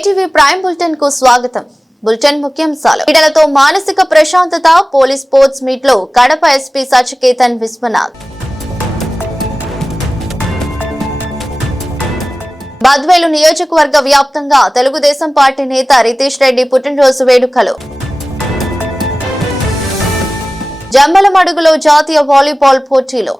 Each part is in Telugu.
కేటీవీ ప్రైమ్ బులెటిన్ కు స్వాగతం. బులెటిన్ ముఖ్యాంశాలు. క్రీడలతో మానసిక ప్రశాంతత. పోలీస్ స్పోర్ట్స్ మీట్ లో కడప ఎస్పీ సచికేతన్ విశ్వనాథ్. బద్వేలు నియోజకవర్గ వ్యాప్తంగా తెలుగుదేశం పార్టీ నేత రితీష్ రెడ్డి పుట్టినరోజు వేడుకలు. జమ్మలమడుగులో జాతీయ వాలీబాల్ పోటీలు.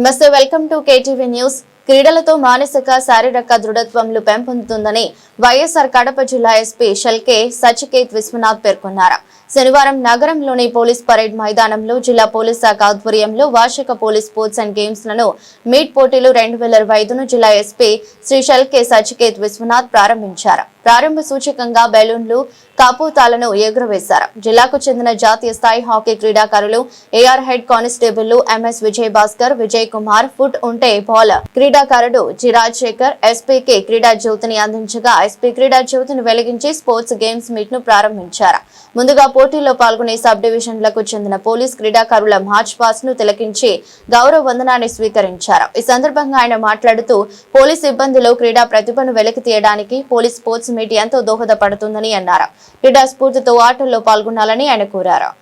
నమస్తే, వెల్కమ్ టు కేటీవీ న్యూస్. క్రీడలతో మానసిక శారీరక దృఢత్వంలు పెంపొందుతుందని వైఎస్ఆర్ కడప జిల్లా ఎస్పీ షల్కే సచికేత్ విశ్వనాథ్ పేర్కొన్నారు. శనివారం నగరంలోని పోలీస్ పరేడ్ మైదానంలో జిల్లా పోలీస్ శాఖ ఆధ్వర్యంలో వార్షిక పోలీస్ స్పోర్ట్స్ అండ్ గేమ్స్ లను మీట్ పోటీలు 2025ను జిల్లా ఎస్పీ శ్రీ షల్కే సచికేత్ విశ్వనాథ్ ప్రారంభించారు. ప్రారంభ సూచకంగా బెలూన్లు, కాపోతాలను ఎగురవేశారు. జిల్లాకు చెందిన జాతీయ స్థాయి హాకీ క్రీడాకారులు AR head constable MS Vijay Bhaskar, Vijay Kumar, foot ఉంటే బాల్ క్రీడాకారుడు జి రాజశేఖర్ ఎస్పీకి క్రీడా జ్యోతిని అందించగా ఎస్పీ క్రీడా జ్యోతిని వెలిగించి స్పోర్ట్స్ గేమ్స్ మీట్ ను ప్రారంభించారు. ముందుగా పోటీల్లో పాల్గొనే సబ్ డివిజన్లకు చెందిన పోలీస్ క్రీడాకారుల మార్చ్ పాస్ ను తిలకించి గౌరవ వందనాన్ని స్వీకరించారు. ఈ సందర్భంగా ఆయన మాట్లాడుతూ పోలీస్ సిబ్బందిలో క్రీడా ప్రతిభను వెలికి తీయడానికి పోలీస్ స్పోర్ట్స్ మీట్ ఎంతో దోహదపడుతుందని అన్నారు. క్రీడా స్ఫూర్తితో ఆటల్లో పాల్గొనాలని ఆయన కోరారు.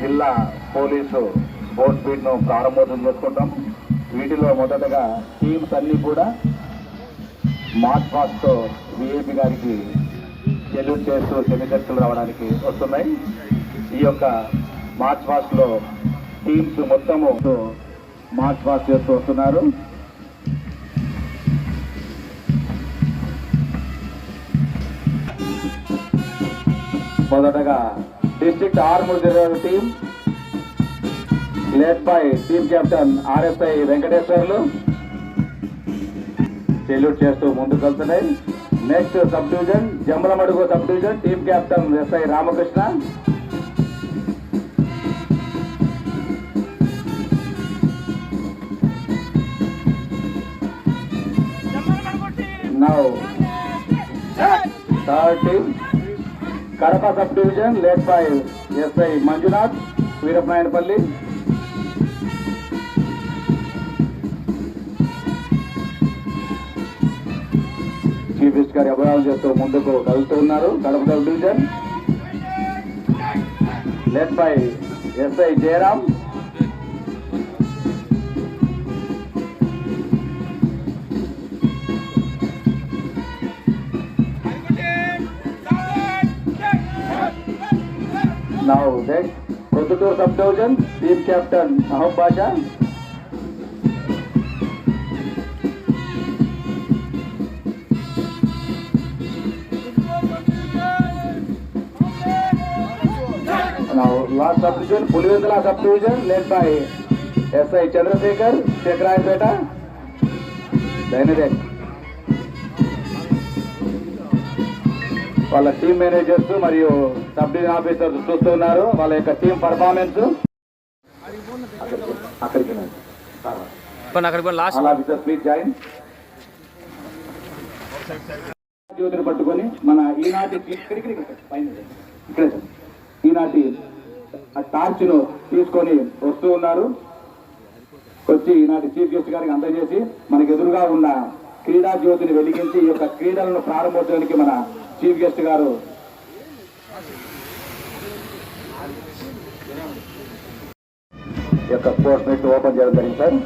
జిల్లా పోలీసు స్పోర్ట్స్ మీట్ ను ప్రారంభోత్సవం చేసుకుంటాం. వీటిలో మొదటగా టీమ్స్ అన్ని కూడా మార్చ్ పాస్ట్ తో విఐపి గారికి సెల్యూట్ చేస్తూ సెమీసర్కిల్ రావడానికి వస్తున్నాయి. ఈ యొక్క మార్చ్ పాస్ట్ లో టీమ్స్ మొత్తము మార్చ్ పాస్ట్ చేస్తూ వస్తున్నారు. మొదటగా district armed reserve team led by team captain RSI Venkateswarlu salute చేస్తూ ముందుకు వెళ్తున్నాయి. Next sub division Jammalamadugu sub division team captain SI Ramakrishna. Now third team Kadapa sub division led by SI Manjunath Veerappanayanapalli. Chief guest గారి అభివృద్ధి చేస్తూ ముందుకు కలుగుతున్నారు. Kadapa sub division led by SI Jayaram. Now next, Kottuttur sub-division, team captain Ahab Basha. Now last sub-division, Pulivendala sub-division, led by SI Chandrasekhar, Shekharayanpeta. Dynamic. వాళ్ళ టీమ్ మేనేజర్స్ మరియు సబ్ డివిజన్ ఆఫీసర్స్ చూస్తున్నారు వాళ్ళ యొక్క టీం పర్ఫార్మెన్స్. జ్యోతిని పట్టుకొని మన ఈనాటి టార్చ్ ను తీసుకొని వస్తూ ఉన్నారు. వచ్చి ఈనాటి చీఫ్ గెస్ట్ గారికి అందజేసి మనకు ఎదురుగా ఉన్న క్రీడా జ్యోతిని వెలిగించి ఈ యొక్క క్రీడలను ప్రారంభోత్సవానికి మన చీఫ్ గెస్ట్ గారు యొక్క స్పోర్ట్స్ మీట్ ఓపెన్ చేయడం జరిగింది సార్.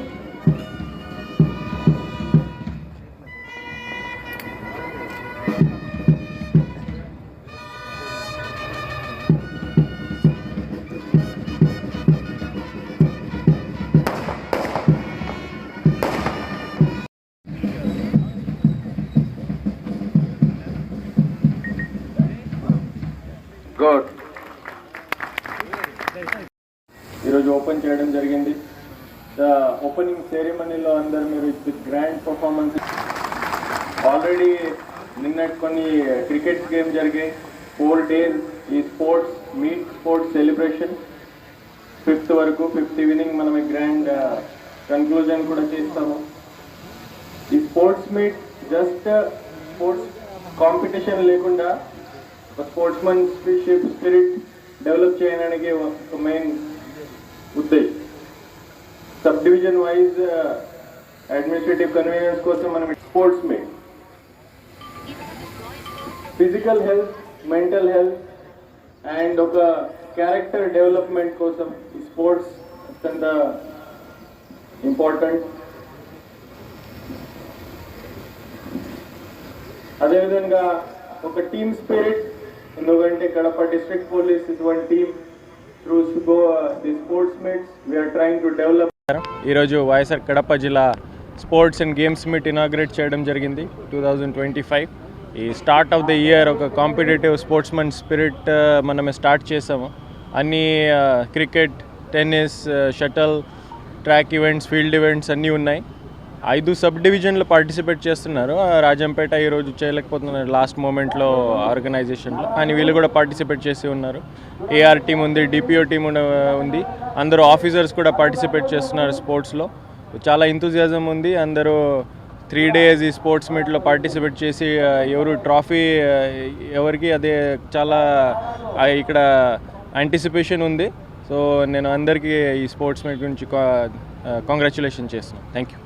గుడ్. ఈరోజు ఓపెన్ చేయడం జరిగింది. ఓపెనింగ్ సెరమనీలో అందరు మీరు గ్రాండ్ పర్ఫార్మెన్స్ ఆల్రెడీ నిన్నటి కొన్ని క్రికెట్ గేమ్ జరిగాయి. 4 days ఈ sports meet sports celebration 5th వరకు 5th ఈవినింగ్ మనం గ్రాండ్ కన్క్లూజన్ కూడా చేస్తాము. ఈ sports meet just sports competition లేకుండా ఒక స్పోర్ట్స్మన్షిప్ స్పిరిట్ డెవలప్ చేయడానికి ఒక మెయిన్ ఉద్దేశం. Sub division wise administrative convenience కోసం మనం sports meet physical health, mental health and ఒక క్యారెక్టర్ డెవలప్మెంట్ కోసం ఈ స్పోర్ట్స్ అత్యంత ఇంపార్టెంట్. అదేవిధంగా ఒక టీమ్ స్పిరిట్, ఎందుకంటే Kadapa district police is one team. Through the sports meets we're trying to develop. ఈరోజు వైఎస్ఆర్ కడప జిల్లా sports and games meet inaugurate చేయడం జరిగింది 2025. ఈ స్టార్ట్ ఆఫ్ ద ఇయర్ ఒక కాంపిటేటివ్ స్పోర్ట్స్మన్ స్పిరిట్ మనమే స్టార్ట్ చేసాము. అన్నీ cricket, tennis, shuttle, track events, field events అన్నీ ఉన్నాయి. 5 సబ్ డివిజన్లు పార్టిసిపేట్ చేస్తున్నారు. రాజంపేట ఈరోజు చేయలేకపోతున్నారు లాస్ట్ మూమెంట్లో ఆర్గనైజేషన్లో, కానీ వీళ్ళు కూడా పార్టిసిపేట్ చేసి ఉన్నారు. ఏఆర్ టీం ఉంది, డిపిఓ టీం ఉంది, అందరూ ఆఫీసర్స్ కూడా పార్టిసిపేట్ చేస్తున్నారు స్పోర్ట్స్లో. చాలా ఎంతూజియాజం ఉంది. అందరూ 3 days ఈ స్పోర్ట్స్ మీట్లో పార్టిసిపేట్ చేసి ఎవరు ట్రాఫీ ఎవరికి అదే చాలా ఇక్కడ యాంటిసిపేషన్ ఉంది. సో నేను అందరికీ ఈ స్పోర్ట్స్ మీట్ గురించి కాంగ్రాచులేషన్ చేస్తున్నాను. Thank you.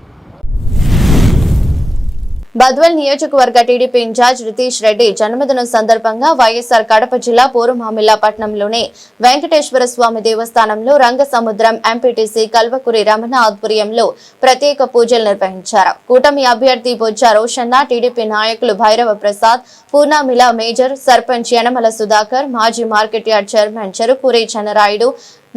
బద్వేల్ నియోజకవర్గ టీడీపీ ఇన్ఛార్జ్ రితీష్ రెడ్డి జన్మదినం సందర్భంగా వైఎస్ఆర్ కడప జిల్లా పూర్వమామిల్లా పట్టణంలోని వెంకటేశ్వర స్వామి దేవస్థానంలో రంగసముద్రం ఎంపీటీసీ కల్వకురి రమణ ఆధ్వర్యంలో ప్రత్యేక పూజలు నిర్వహించారు. కూటమి అభ్యర్థి బొజ్జా రోషన్న, టీడీపీ నాయకులు భైరవ ప్రసాద్, పూర్ణమిల మేజర్, సర్పంచ్ యనమల సుధాకర్, మాజీ మార్కెట్ యార్డ్ చైర్మన్ చెరుకూరి చన్నరాయుడు,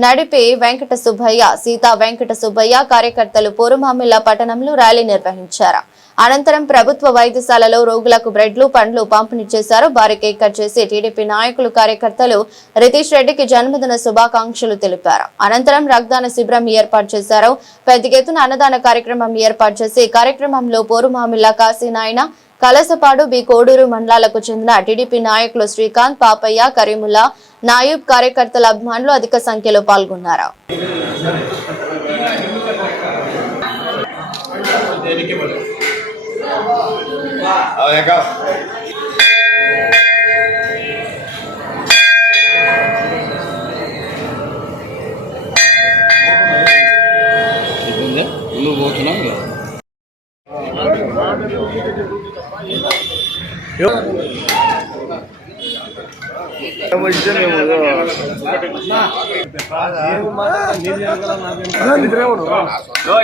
నడిపే వెంకట సుబ్బయ్య, సీతా వెంకట సుబ్బయ్య కార్యకర్తలు పూర్వమామిల్లా పట్టణంలో ర్యాలీ నిర్వహించారు. అనంతరం ప్రభుత్వ వైద్యశాలలో రోగులకు బ్రెడ్లు, పండ్లు పంపిణీ చేశారు. భారీ కేక్ కట్ చేసి టీడీపీ నాయకులు, కార్యకర్తలు రితీష్ రెడ్డికి జన్మదిన శుభాకాంక్షలు తెలిపారు. అనంతరం రక్తదాన శిబిరం ఏర్పాటు చేశారు. పెద్ద ఎత్తున అన్నదాన కార్యక్రమం ఏర్పాటు చేసి కార్యక్రమంలో పూర్వమామిల్లా కాశీనాయన, కలసపాడు, బి కోడూరు మండలాలకు చెందిన టీడీపీ నాయకులు శ్రీకాంత్, పాపయ్య, కరీముల్లా, నాయూబ్, కార్యకర్తల అభిమానులు అధిక సంఖ్యలో పాల్గొన్నారు.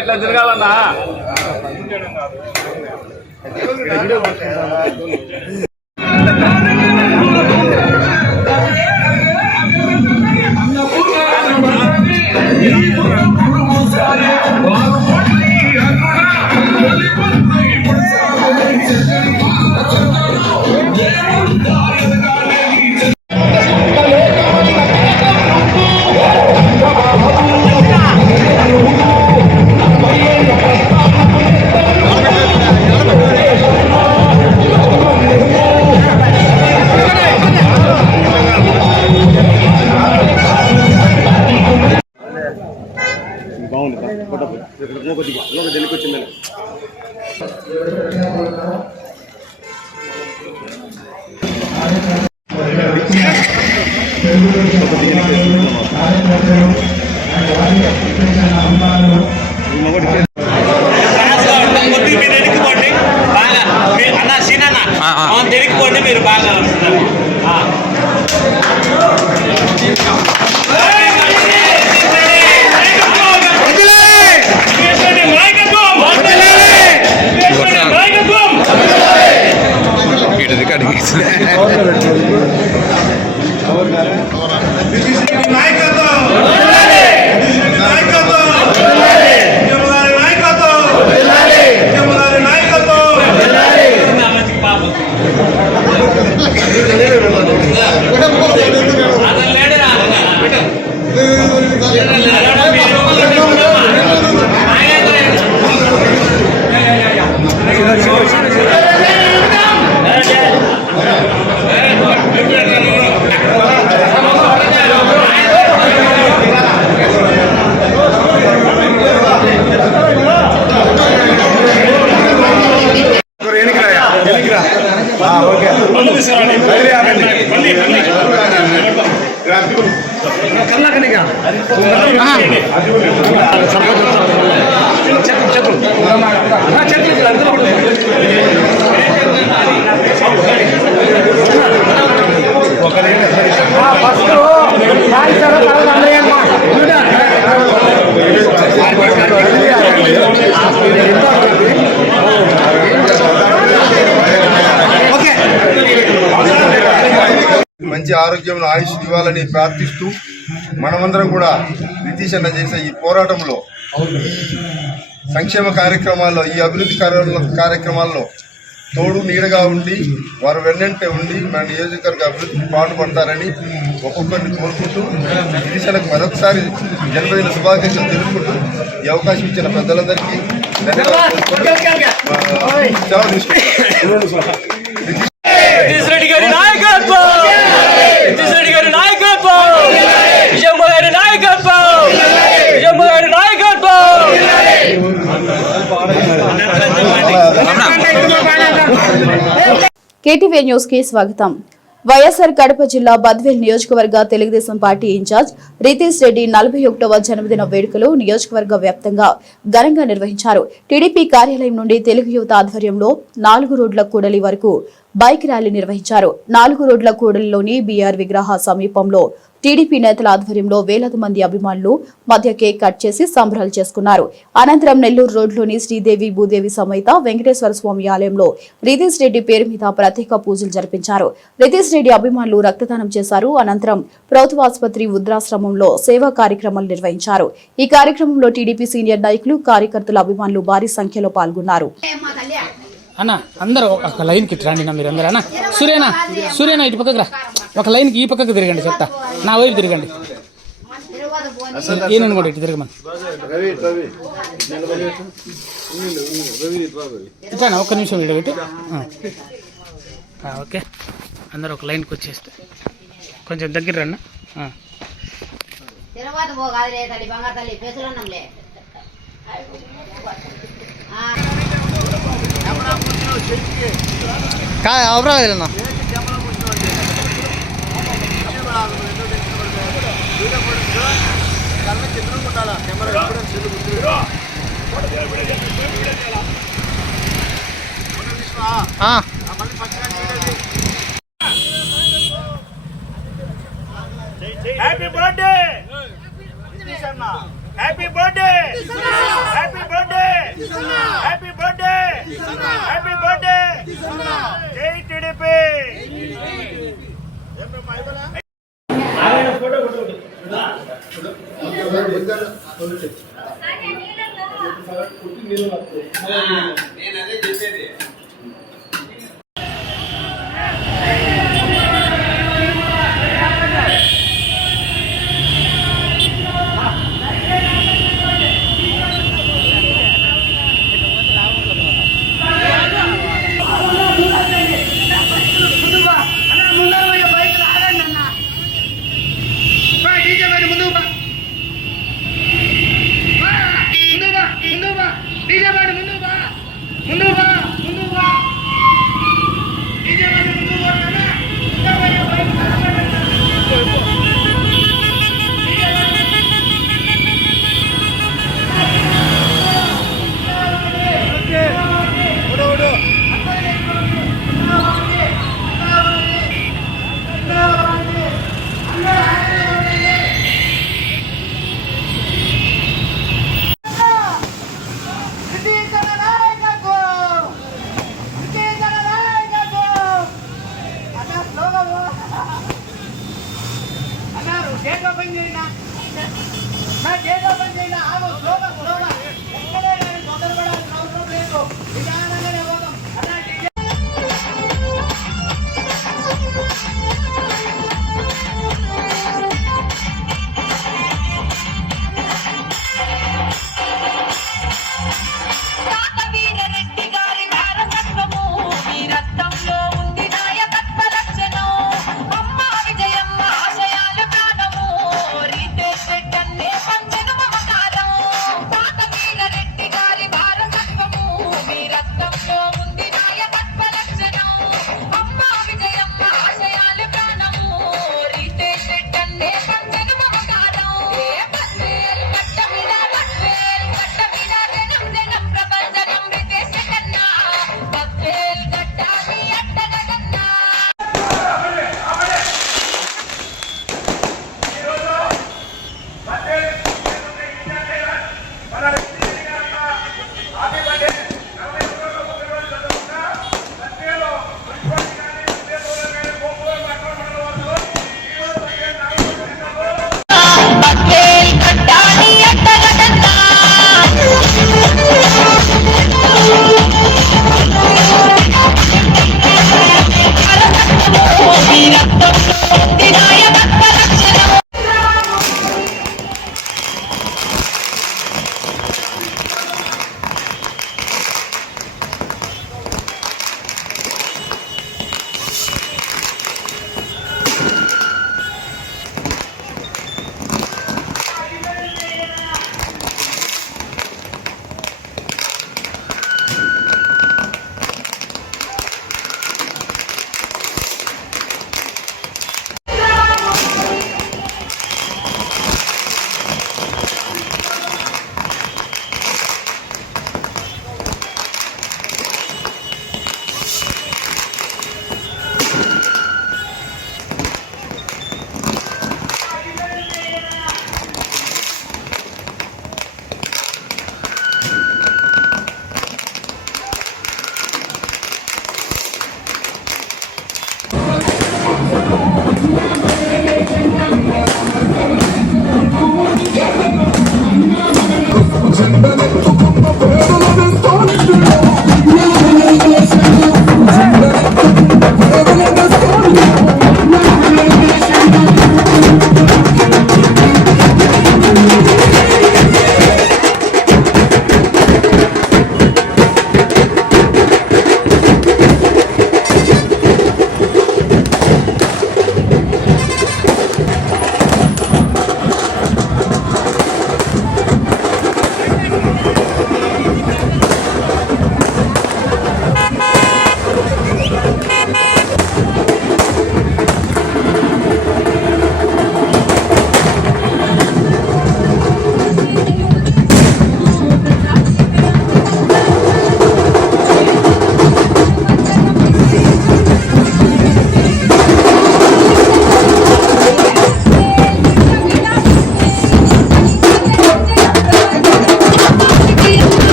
ఇట్లా తిరగాలన్నా మీరు బాగా నాయకత్వం మంచి ఆరోగ్యం ఆయుష్ ఇవ్వాలని ప్రార్థిస్తూ మనమందరం కూడా నితీష్ అన్న చేసే ఈ పోరాటంలో ఈ సంక్షేమ కార్యక్రమాల్లో ఈ అభివృద్ధి కార్యక్రమాల్లో తోడు నీడగా ఉండి వారు వెన్నంటే ఉండి మన నియోజకవర్గ అభివృద్ధికి పాటుపడతారని ఒక్కొక్కరిని కోరుకుంటూ నితీష్ మరొకసారి జన్మదిన శుభాకాంక్షలు తెలుపుకుంటూ ఈ అవకాశం ఇచ్చిన పెద్దలందరికీ కేటీవీ న్యూస్ కి స్వాగతం. వైఎస్ఆర్ కడప జిల్లా బద్వేల్ నియోజకవర్గ తెలుగుదేశం పార్టీ ఇన్ఛార్జ్ రితీష్ రెడ్డి 41వ జన్మదిన వేడుకలు నియోజకవర్గ వ్యాప్తంగా ఘనంగా నిర్వహించారు. టీడీపీ కార్యాలయం నుండి తెలుగు యువత ఆధ్వర్యంలో 4 రోడ్ల కూడలి వరకు బైక్ ర్యాలీ నిర్వహించారు. 4 రోడ్ల కూడలిలోని బీఆర్ విగ్రహ సమీపంలో టీడీపీ నేతల ఆధ్వర్యంలో వేలాది మంది అభిమానులు మధ్య కేక్ కట్ చేసి సంబరాలు చేసుకున్నారు. అనంతరం నెల్లూరు రోడ్లోని శ్రీదేవి భూదేవి సమేత వెంకటేశ్వర స్వామి ఆలయంలో రితీష్ రెడ్డి పేరు మీద ప్రత్యేక పూజలు జరిపించారు. రితీష్ రెడ్డి అభిమానులు రక్తదానం చేశారు. అనంతరం ప్రభుత్వ ఆసుపత్రి వృద్ధాశ్రమంలో సేవా కార్యక్రమాలు నిర్వహించారు. ఈ కార్యక్రమంలో టీడీపీ సీనియర్ నాయకులు, కార్యకర్తలు, అభిమానులు భారీ సంఖ్యలో పాల్గొన్నారు. అన్న అందరూ ఒక లైన్కి రండి నా మీరందరూ. అన్న సూర్యనా ఇటు పక్కకు రా, ఒక లైన్కి ఈ పక్కకు తిరగండి, చెప్తా నా వైపు తిరగండి. ఈయన కూడా ఇటు తిరగమని ఇట్లా ఒక్క నిమిషం విడబెట్టి. ఓకే, అందరూ ఒక లైన్కి వచ్చేస్తే కొంచెం దగ్గర రండి. అవసరం లేదన్నా. Happy birthday happy birthday happy birthday happy birthday happy birthday జై టీడీపీ. నేనదే చెప్పేది.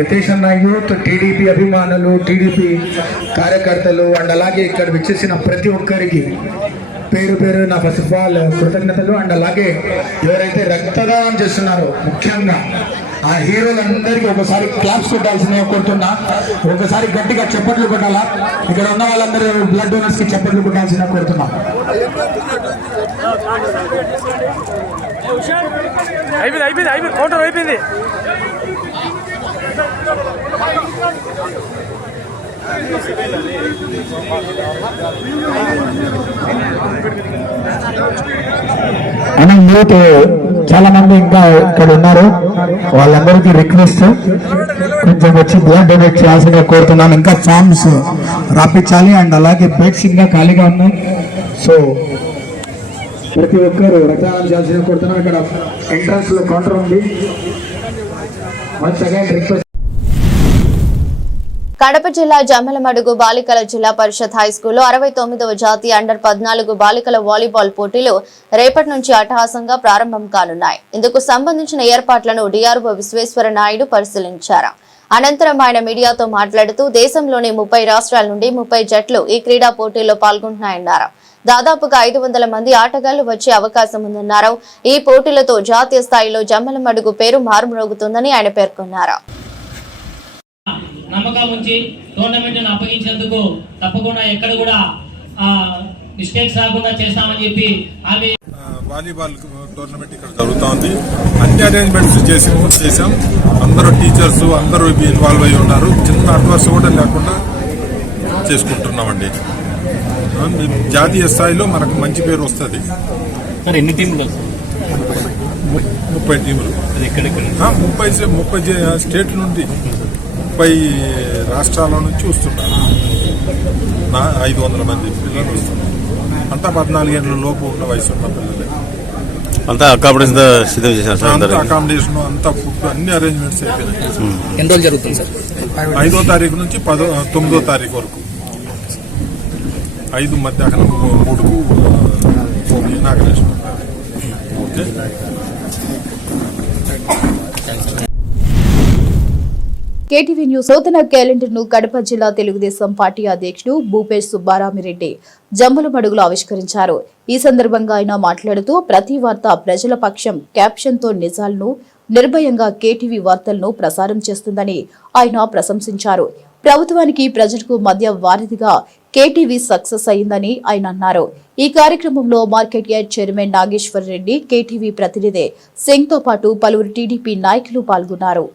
రితేష్ అన్న యూత్, టీడీపీ అభిమానులు, టీడీపీ కార్యకర్తలు అండ్ అలాగే ఇక్కడ విచ్చేసిన ప్రతి ఒక్కరికి పేరు పేరు నా ఫస్ట్ ఆఫ్ ఆల్ కృతజ్ఞతలు. అండ్ అలాగే ఎవరైతే రక్తదానం చేస్తున్నారో ముఖ్యంగా ఆ హీరోలందరికీ ఒకసారి క్లాప్స్ కొట్టాల్సిందే కోరుతున్నా. ఒకసారి గట్టిగా చప్పట్లు కొట్టాలా. ఇక్కడ ఉన్న వాళ్ళందరూ బ్లడ్ డోనర్స్ కి చప్పట్లు కొట్టాల్సిందే కోరుతున్నా. అయిపోయింది కౌంటర్ అయిపోయింది. యూత్ చాలా మంది ఇంకా ఇక్కడ ఉన్నారు. వాళ్ళందరికీ రిక్వెస్ట్ కొంచెం వచ్చి బ్లడ్ డొనేట్ చేయాల్సిందిగా కోరుతున్నాను. ఇంకా ఫార్మ్స్ రాపించాలి. అండ్ అలాగే బెడ్స్ ఇంకా ఖాళీగా ఉన్నాయి. సో ప్రతి ఒక్కరు రక్తదానం చేయాల్సిందిగా కోరుతున్నాను. ఇక్కడ ఎంట్రన్స్ లో కౌంటర్ ఉంది. Once again request. కడప జిల్లా జమ్మలమడుగు బాలికల జిల్లా పరిషత్ హైస్కూల్లో 69వ జాతీయ అండర్-14 బాలికల వాలీబాల్ పోటీలు రేపటి నుంచి అట్టహాసంగా ప్రారంభం కానున్నాయి. ఇందుకు సంబంధించిన ఏర్పాట్లను డిఆర్ఓ విశ్వేశ్వర నాయుడు పరిశీలించారు. అనంతరం ఆయన మీడియాతో మాట్లాడుతూ దేశంలోని 30 రాష్ట్రాల నుండి 30 జట్లు ఈ క్రీడా పోటీల్లో పాల్గొంటున్నాయన్నారు. దాదాపుగా 500 మంది ఆటగాళ్లు వచ్చే అవకాశం ఉందన్నారు. ఈ పోటీలతో జాతీయ స్థాయిలో జమ్మలమడుగు పేరు మారుమ్రోగుతుందని ఆయన పేర్కొన్నారు. నమ్మకం ఉంచి టోర్నమెంట్ అప్పగించేందుకు తప్పకుండా ఎక్కడ కూడా మిస్టేక్స్ రాకుండా చేస్తామని చెప్పి వాలీబాల్ టోర్నమెంట్ ఇక్కడ జరుగుతోంది. అన్ని అరేంజ్మెంట్స్ చేసాం. అందరూ టీచర్స్ అందరూ ఇన్వాల్వ్ అయి ఉన్నారు. చిన్న అడ్వర్స్ కూడా లేకుండా చేసుకుంటున్నామండి. జాతీయ స్థాయిలో మనకు మంచి పేరు వస్తుంది. ఎన్ని టీంలు? 30 టీములు. 30 స్టేట్ నుండి 30 రాష్ట్రాల నుంచి వస్తున్నారు. 500 మంది పిల్లలు వస్తున్నారు. అంతా 14 ఏళ్ళ లోపు ఉన్న వయసు ఉన్న పిల్లలే. అంతా అకామిడేషన్ సిద్ధం చేశారు. అకామిడేషన్ అంతా ఫుడ్ అన్ని అరేంజ్మెంట్స్ అయిపోయినాయి. ఎన్ని రోజులు జరుగుతుంది సార్? 5వ తారీఖు నుంచి 9వ తారీఖు వరకు. 5 మధ్యాహ్నం 3కు ఇనాగరేషన్. ఓకే. కేటీవీ న్యూస్ నూతన క్యాలెండర్ ను కడప జిల్లా తెలుగుదేశం పార్టీ అధ్యక్షుడు భూపేష్ సుబ్బారామిరెడ్డి జమ్మలమడుగులో ఆవిష్కరించారు. ఈ సందర్భంగా ఆయన మాట్లాడుతూ ప్రతి వార్త ప్రజల పక్షం క్యాప్షన్ తో నిజాలను నిర్భయంగా కేటీవీ వార్తలను ప్రసారం చేస్తుందని ఆయన ప్రశంసించారు. ప్రభుత్వానికి ప్రజలకు మధ్య వారధిగా కేటీవీ సక్సెస్ అయిందని ఆయన అన్నారు. ఈ కార్యక్రమంలో market yard chairman Nageswar Reddy, KTV ప్రతినిధి సింగ్ తో పాటు పలువురు టీడీపీ నాయకులు పాల్గొన్నారు.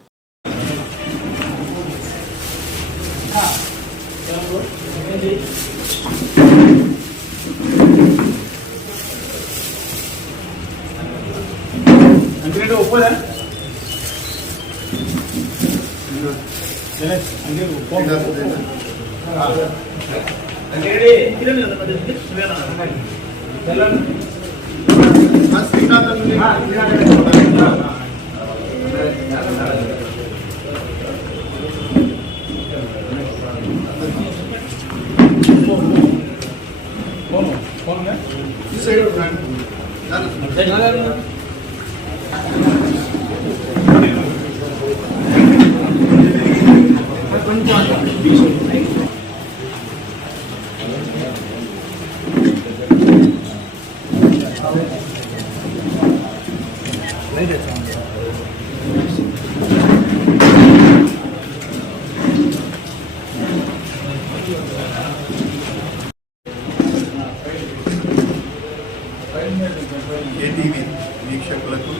కేటీవీ వీక్షకులకు,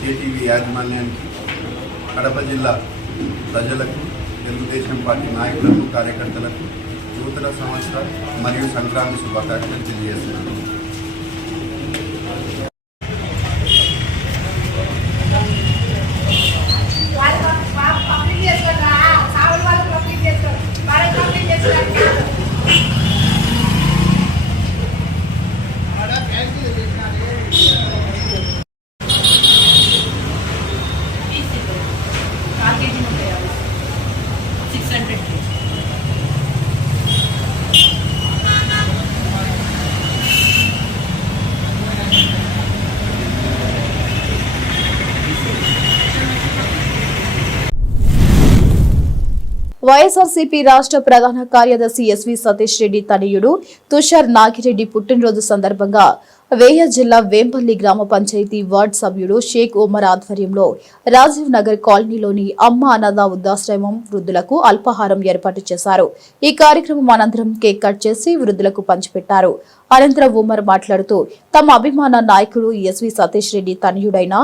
కేటీవీ యాజమాన్యానికి, కడప జిల్లా ప్రజలకు, తెలుగుదేశం పార్టీ నాయకులకు, కార్యకర్తలకు నూతన సంవత్సర మరియు సంక్రాంతి శుభాకాంక్షలు తెలియజేస్తున్నాను. వైఎస్ఆర్సీపీ రాష్ట్ర ప్రధాన కార్యదర్శి ఎస్వి సతీష్ రెడ్డి తనయుడు తుషార్ నాగిరెడ్డి పుట్టినరోజు సందర్భంగా వేయ జిల్లా వేంపల్లి గ్రామ పంచాయతీ వార్డు సభ్యుడు షేక్ ఉమర్ ఆధ్వర్యంలో రాజీవ్ నగర్ కాలనీలోని అమ్మ అనాథ వృద్ధాశ్రమం వృద్ధులకు అల్పాహారం ఏర్పాటు చేశారు. ఈ కార్యక్రమం అనంతరం కేక్ కట్ చేసి వృద్ధులకు పంచిపెట్టారు. అనంతరం ఉమర్ మాట్లాడుతూ తమ అభిమాన నాయకుడు ఎస్వి సతీష్ రెడ్డి తనయుడైన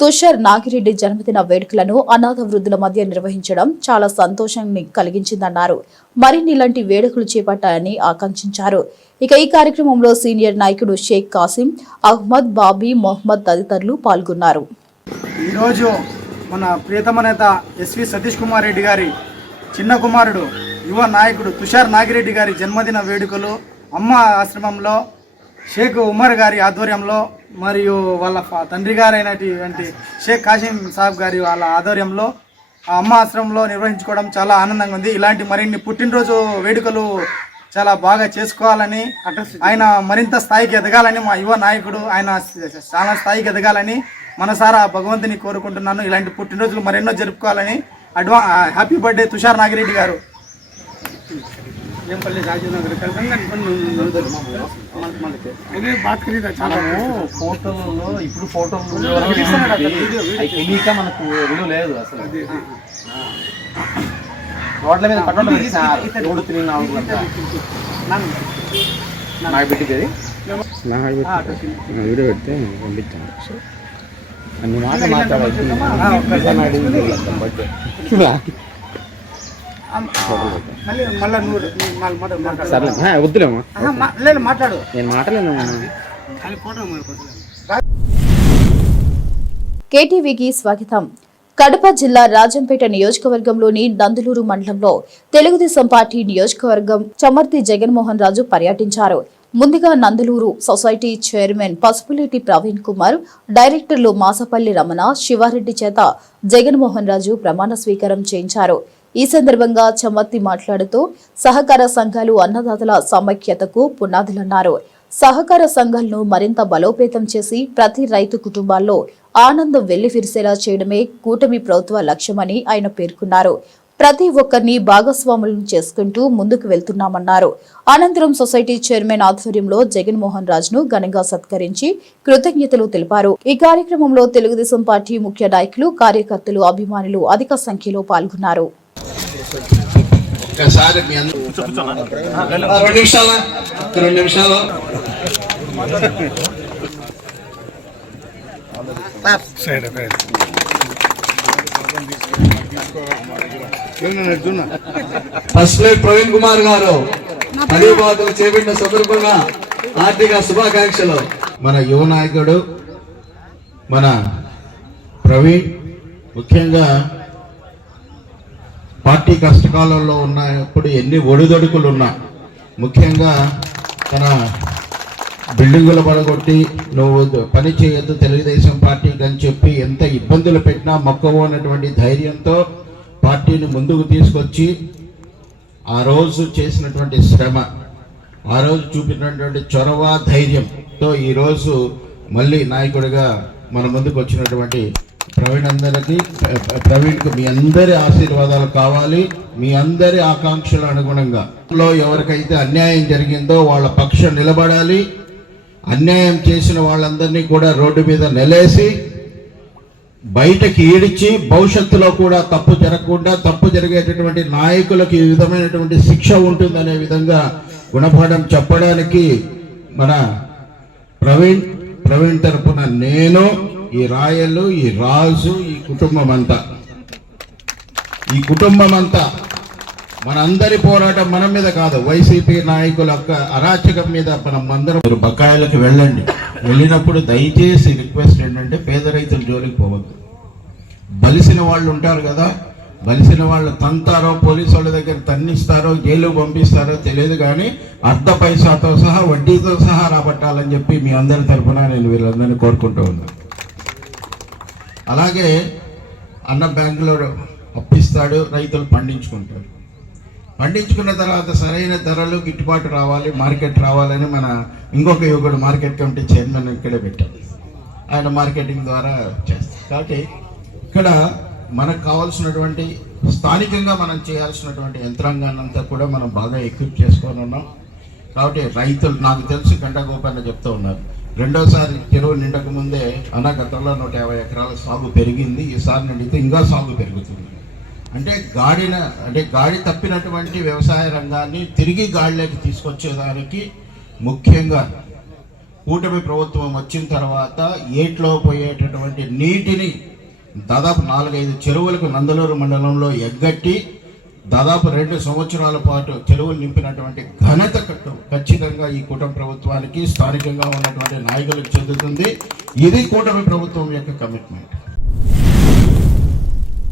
తుషార్ నాగిరెడ్డి జన్మదిన వేడుకలను అనాథ వృద్ధుల మధ్య నిర్వహించడం చాలా సంతోషాన్ని కలిగించిందన్నారు. మరిన్ని ఇలాంటి వేడుకలు చేపట్టాలని ఆకాంక్షించారు. ఇక ఈ కార్యక్రమంలో సీనియర్ నాయకుడు షేక్ కాసిం, అహ్మద్, బాబీ, మొహమ్మద్ తదితరులు పాల్గొన్నారు. ఈరోజు మన ప్రియతమ నేత ఎస్వి సతీష్ కుమార్ రెడ్డి గారి చిన్న కుమారుడు యువ నాయకుడు తుషార్ నాగిరెడ్డి గారి జన్మదిన వేడుకలు అమ్మ ఆశ్రమంలో షేక్ ఉమర్ గారి ఆధ్వర్యంలో మరియు వాళ్ళ తండ్రి గారైనటువంటి షేక్ కాసిం సాబ్ గారి వాళ్ళ ఆధ్వర్యంలో ఆ అమ్మ ఆశ్రమంలో నిర్వహించుకోవడం చాలా ఆనందంగా ఉంది. ఇలాంటి మరిన్ని పుట్టినరోజు వేడుకలు చాలా బాగా చేసుకోవాలని, ఆయన మరింత స్థాయికి ఎదగాలని, మా యువ నాయకుడు ఆయన చాలా స్థాయికి ఎదగాలని మనసారా భగవంతుని కోరుకుంటున్నాను. ఇలాంటి పుట్టినరోజులు మరెన్నో జరుపుకోవాలని. హ్యాపీ బర్త్డే తుషార్ నాగిరెడ్డి గారు. ఫోటోలలో ఇప్పుడు ఫోటోలు మనకు విలువ లేదు అసలు. రోడ్ల మీద పట్టణం రోడ్డు తిరిగి నాకు పెట్టి వీడియో పెడితే పంపించాను. అన్ని మాటలు మాట్లాడాలి. వద్దులేమా మాట్లాడు. నేను మాట్లాడలేను. కేటీవీకి స్వాగతం. కడప జిల్లా రాజంపేట నియోజకవర్గంలోని నందులూరు మండలంలో తెలుగుదేశం పార్టీ నియోజకవర్గం చమర్తి జగన్మోహన్ రాజు పర్యటించారు. ముందుగా నందులూరు సొసైటీ చైర్మన్ పసుపులేటి ప్రవీణ్ కుమార్, డైరెక్టర్లు మాసపల్లి రమణ, శివారెడ్డి చేత జగన్మోహన్ రాజు ప్రమాణ స్వీకారం చేయించారు. ఈ సందర్భంగా చమర్తి మాట్లాడుతూ సహకార సంఘాలు అన్నదాతల సమైక్యతకు పునాదులన్నారు. సహకార సంఘాలను మరింత బలోపేతం చేసి ప్రతి రైతు కుటుంబాల్లో ఆనందం వెల్లివిరిసేలా చేయడమే కూటమి ప్రభుత్వ లక్ష్యమని ఆయన పేర్కొన్నారు. ప్రతి ఒక్కరిని భాగస్వాములను చేసుకుంటూ ముందుకు వెళ్తున్నామన్నారు. అనంతరం సొసైటీ చైర్మన్ ఆధ్వర్యంలో జగన్మోహన్ రాజును ఘనంగా సత్కరించి కృతజ్ఞతలు తెలిపారు. ఈ కార్యక్రమంలో తెలుగుదేశం పార్టీ ముఖ్య నాయకులు, కార్యకర్తలు, అభిమానులు అధిక సంఖ్యలో పాల్గొన్నారు. పసుపులేటి ప్రవీణ్ కుమార్ గారు పదవిబాధలు చేపట్టిన సందర్భంగా ఆర్థిక శుభాకాంక్షలు. మన యువ నాయకుడు మన ప్రవీణ్ ముఖ్యంగా పార్టీ కష్టకాలంలో ఉన్నప్పుడు ఎన్ని ఒడిదొడుకులు ఉన్నా, ముఖ్యంగా తన బిల్డింగులు పడగొట్టి నువ్వు పని చేయొద్దు తెలుగుదేశం పార్టీకి అని చెప్పి ఎంత ఇబ్బందులు పెట్టినా మొక్కవోనటువంటి ధైర్యంతో పార్టీని ముందుకు తీసుకొచ్చి ఆ రోజు చేసినటువంటి శ్రమ, ఆ రోజు చూపినటువంటి చొరవ, ధైర్యంతో ఈరోజు మళ్ళీ నాయకుడిగా మన ముందుకు వచ్చినటువంటి ప్రవీణ్కి మీ అందరి ఆశీర్వాదాలు కావాలి. మీ అందరి ఆకాంక్షల అనుగుణంగా ఎవరికైతే అన్యాయం జరిగిందో వాళ్ళ పక్షం నిలబడాలి. అన్యాయం చేసిన వాళ్ళందరినీ కూడా రోడ్డు మీద నిలేసి బయటకి ఈడ్చి భవిష్యత్తులో కూడా తప్పు జరగకుండా, తప్పు జరిగేటటువంటి నాయకులకు ఈ విధమైనటువంటి శిక్ష ఉంటుందనే విధంగా గుణపాఠం చెప్పడానికి మన ప్రవీణ్ తరపున నేను, ఈ రాయలు, ఈ రాజు, ఈ కుటుంబం అంతా మనందరి పోరాటం మన మీద కాదు, వైసీపీ నాయకుల యొక్క అరాచకం మీద మనం అందరం. మీరు బకాయిలకు వెళ్ళండి. వెళ్ళినప్పుడు దయచేసి రిక్వెస్ట్ ఏంటంటే పేద రైతుల జోలికి పోవద్దు. బలిసిన వాళ్ళు ఉంటారు కదా, బలిసిన వాళ్ళు తంతారో, పోలీసు వాళ్ళ దగ్గర తన్నిస్తారో, జైలు పంపిస్తారో తెలియదు, కానీ అర్ధ పైసాతో సహా వడ్డీతో సహా రాబట్టాలని చెప్పి మీ అందరి తరఫున నేను వీళ్ళందరినీ కోరుకుంటూ ఉన్నాను. అలాగే అన్న బ్యాంకులో అప్పిస్తాడు, రైతులు పండించుకుంటారు. పండించుకున్న తర్వాత సరైన ధరలు, గిట్టుబాటు రావాలి, మార్కెట్ రావాలని మన ఇంకొక యువకుడు మార్కెట్ కమిటీ చైర్మన్ ఇక్కడే పెట్టాం. ఆయన మార్కెటింగ్ ద్వారా చేస్తారు. కాబట్టి ఇక్కడ మనకు కావాల్సినటువంటి స్థానికంగా మనం చేయాల్సినటువంటి యంత్రాంగాన్ని అంతా కూడా మనం బాగా ఎక్విప్ చేసుకొని ఉన్నాం. కాబట్టి రైతులు, నాకు తెలిసి గంటా గోపాల చెప్తూ ఉన్నారు, రెండోసారి చెరువు నిండక ముందే గతంలో 150 ఎకరాల సాగు పెరిగింది, ఈసారి నిండితే ఇంకా సాగు పెరుగుతుంది. అంటే గాడి తప్పినటువంటి వ్యవసాయ రంగాన్ని తిరిగి గాడిలోకి తీసుకొచ్చేదానికి ముఖ్యంగా కూటమి ప్రభుత్వం వచ్చిన తర్వాత ఏట్లో పోయేటటువంటి నీటిని దాదాపు 4-5 చెరువులకు నందలూరు మండలంలో ఎగ్గట్టి దాదాపు 2 సంవత్సరాల పాటు చెరువులు నింపినటువంటి ఘనత ఖచ్చితంగా ఈ కూటమి ప్రభుత్వానికి, స్థానికంగా ఉన్నటువంటి నాయకులకు చెందుతుంది. ఇది కూటమి ప్రభుత్వం యొక్క కమిట్మెంట్.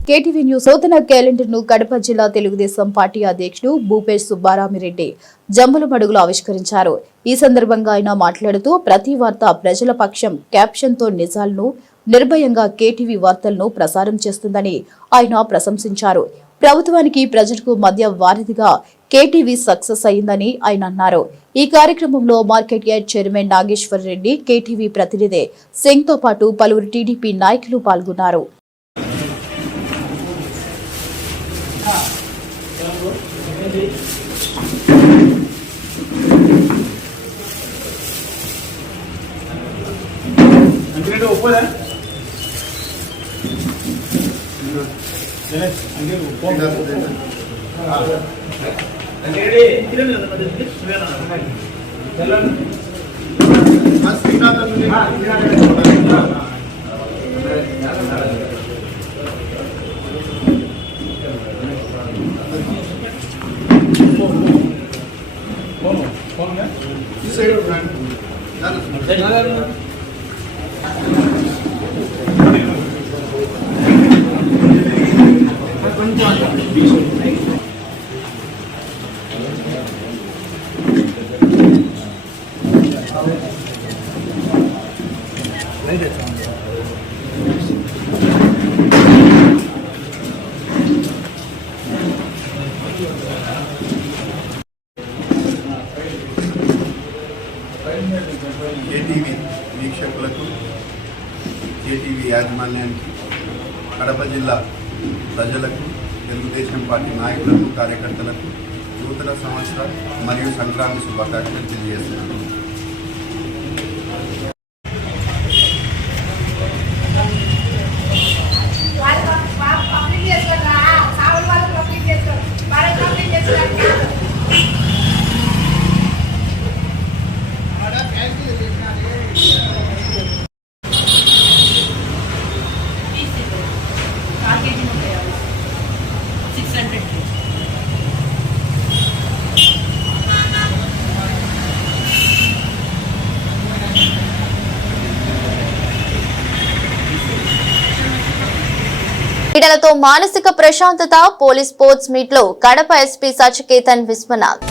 కేటీవీ న్యూస్ నూతన క్యాలెండర్ ను కడప జిల్లా తెలుగుదేశం పార్టీ అధ్యక్షుడు భూపేష్ సుబ్బారామిరెడ్డి జంబులమడుగులో ఆవిష్కరించారు. ఈ సందర్భంగా ఆయన మాట్లాడుతూ ప్రతి వార్త ప్రజల పక్షం క్యాప్షన్ తో నిజాలను నిర్భయంగా కేటీవీ వార్తలను ప్రసారం చేస్తుందని ఆయన ప్రశంసించారు. ప్రభుత్వానికి ప్రజలకు మధ్య వారధిగా కేటీవీ సక్సెస్ అయిందని ఆయన అన్నారు. ఈ కార్యక్రమంలో market yard chairman Nageswar Reddy, KTV ప్రతినిధి సింగ్ తో పాటు పలువురు టీడీపీ నాయకులు పాల్గొన్నారు. కేటీవీ వీక్షకులకు, కేటీవీ యాజమాన్యానికి, కడప జిల్లా ప్రజలకు, తెలుగుదేశం పార్టీ నాయకులకు, కార్యకర్తలకు నూతన సంవత్సరం మరియు సంక్రాంతి శుభాకాంక్షలు తెలియజేస్తున్నాను. క్రీడలతో మానసిక ప్రశాంతత పోలీస్ స్పోర్ట్స్ మీట్ లో కడప ఎస్పీ సచికేతన్ విశ్వనాథ్.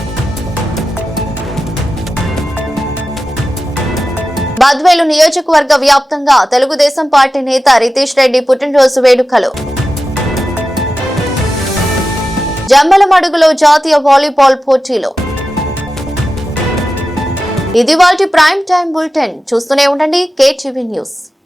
బద్వేలు నియోజకవర్గ వ్యాప్తంగా తెలుగుదేశం పార్టీ నేత రితీష్ రెడ్డి పుట్టినరోజు వేడుకలు. జంబలమడుగులో జాతీయ వాలీబాల్ పోటీలు. ఇది వాటి ప్రైమ్ టైం బులెటిన్. చూస్తూనే ఉండండి కేటీవీ న్యూస్.